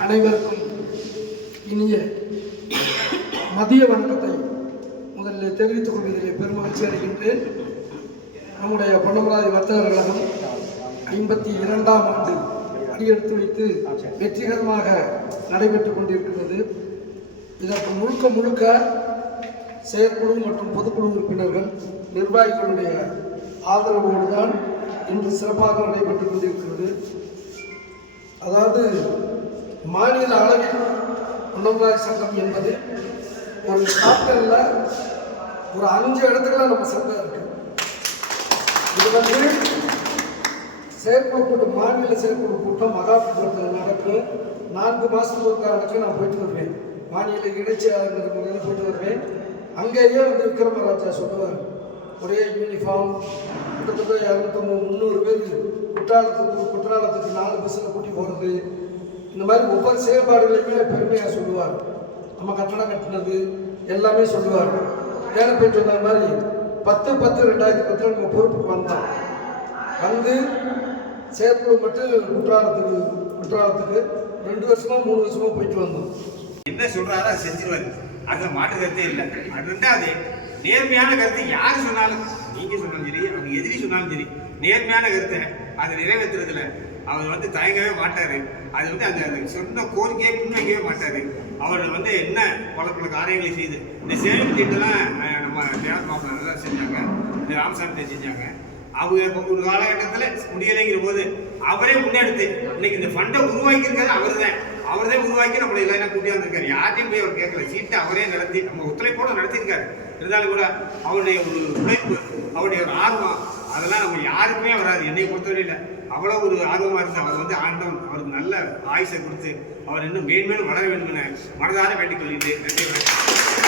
அனைவருக்கும் இனிய மதிய வணக்கத்தை முதலில் தெரிவித்துக் கொள்வதிலே பெருமகிழ்ச்சி அடைகின்றேன். நம்முடைய பொன்னமராதி வர்த்தகர் கழகம் ஐம்பத்தி இரண்டாம் ஆண்டு அடியெடுத்து வைத்து வெற்றிகரமாக நடைபெற்றுக் கொண்டிருக்கிறது இதற்கு முழுக்க முழுக்க செயற்குழு மற்றும் பொதுக்குழு உறுப்பினர்கள் நிர்வாகிகளுடைய ஆதரவோடு தான் இன்று சிறப்பாக நடைபெற்றுக் கொண்டிருக்கிறது. அதாவது மாநில அளவில் உணவுராய் சங்கம் என்பது ஒரு காப்டனில் ஒரு அஞ்சு இடத்துல நம்ம சங்கம் இருக்கு. இது வந்து செயற்குழு கூட்டம் மாநில செயற்குழு கூட்டம் மகாபலிபுரத்தில் நடக்கும் நான்கு மாதத்துக்கு ஒரு நடக்கும் நான் போயிட்டு வருவேன். மாநில இடைச்செயலாளர் முறையில் போயிட்டு வருவேன். அங்கேயே வந்து விக்ரமராஜா சொல்லுவார். ஒரே யூனிஃபார்ம் கிட்டத்தட்ட இரநூத்தம்பது முந்நூறு பேர் குற்றாலத்துக்கு குற்றாலத்துக்கு நாலு பஸ்ஸில் கூட்டி போகிறது இந்த மாதிரி ஒவ்வொரு செயல்பாடுகளையுமே பெருமையாக சொல்லுவார். நம்ம கட்டடம் கட்டினது எல்லாமே சொல்லுவார். ஏன்னா போய் சொன்ன மாதிரி பத்து பத்து ரெண்டாயிரத்தி பத்தில் நம்ம பொறுப்புக்கு வந்தோம். வந்து செயற்குழு மட்டும் குற்றாலத்துக்கு குற்றாலத்துக்கு ரெண்டு வருஷமா மூணு வருஷமா போயிட்டு வந்தோம். என்ன சொல்றாரோ அதை செஞ்சிருவாரு. அதுல மாற்று கருத்தே இல்லை. அது ரெண்டாவது நேர்மையான கருத்து யார் சொன்னாலும் நீங்க சொன்னாலும் சரி அவங்க எதிரி சொன்னாலும் சரி நேர்மையான கருத்தை அதை நிறைவேற்றுறதுல அவர் வந்து தயங்கவே மாட்டார். அது வந்து அந்த சொன்ன கோரிக்கையை முன்வைக்கவே மாட்டார். அவர் வந்து என்ன பல பல காரியங்களை செய்து இந்த சேலம் திட்டம்லாம் நம்ம தேவர் மாப்பிள்ள நல்லா செஞ்சாங்க. இந்த ராமசாமி செஞ்சாங்க. அவங்க ஒரு காலகட்டத்தில் முடியலைங்கிற போது அவரே முன்னெடுத்து இன்னைக்கு இந்த ஃபண்டை உருவாக்கியிருக்காரு அவர் தான் அவர் தான் உருவாக்கி நம்மளை எல்லாம் கூட்டியாந்துருக்காரு யார்ட்டையும் போய் அவர் கேட்கல. சீட்டை அவரே நடத்தி நம்ம ஒத்துழைப்போடு நடத்தியிருக்காரு. இருந்தாலும் கூட அவருடைய ஒரு உழைப்பு அவருடைய ஒரு ஆர்வம் அதெல்லாம் நம்ம யாருக்குமே வராது. என்னை பொறுத்தவரையில். அவ்வளோ ஒரு ஆர்வமாக இருந்து அவர் வந்து ஆண்டவன் அவருக்கு நல்ல ஆயுசை கொடுத்து அவர் இன்னும் மேன்மேலும் வளர வேண்டும் என மனதார வேண்டிக் கொள்கிறேன் நன்றி வணக்கம்.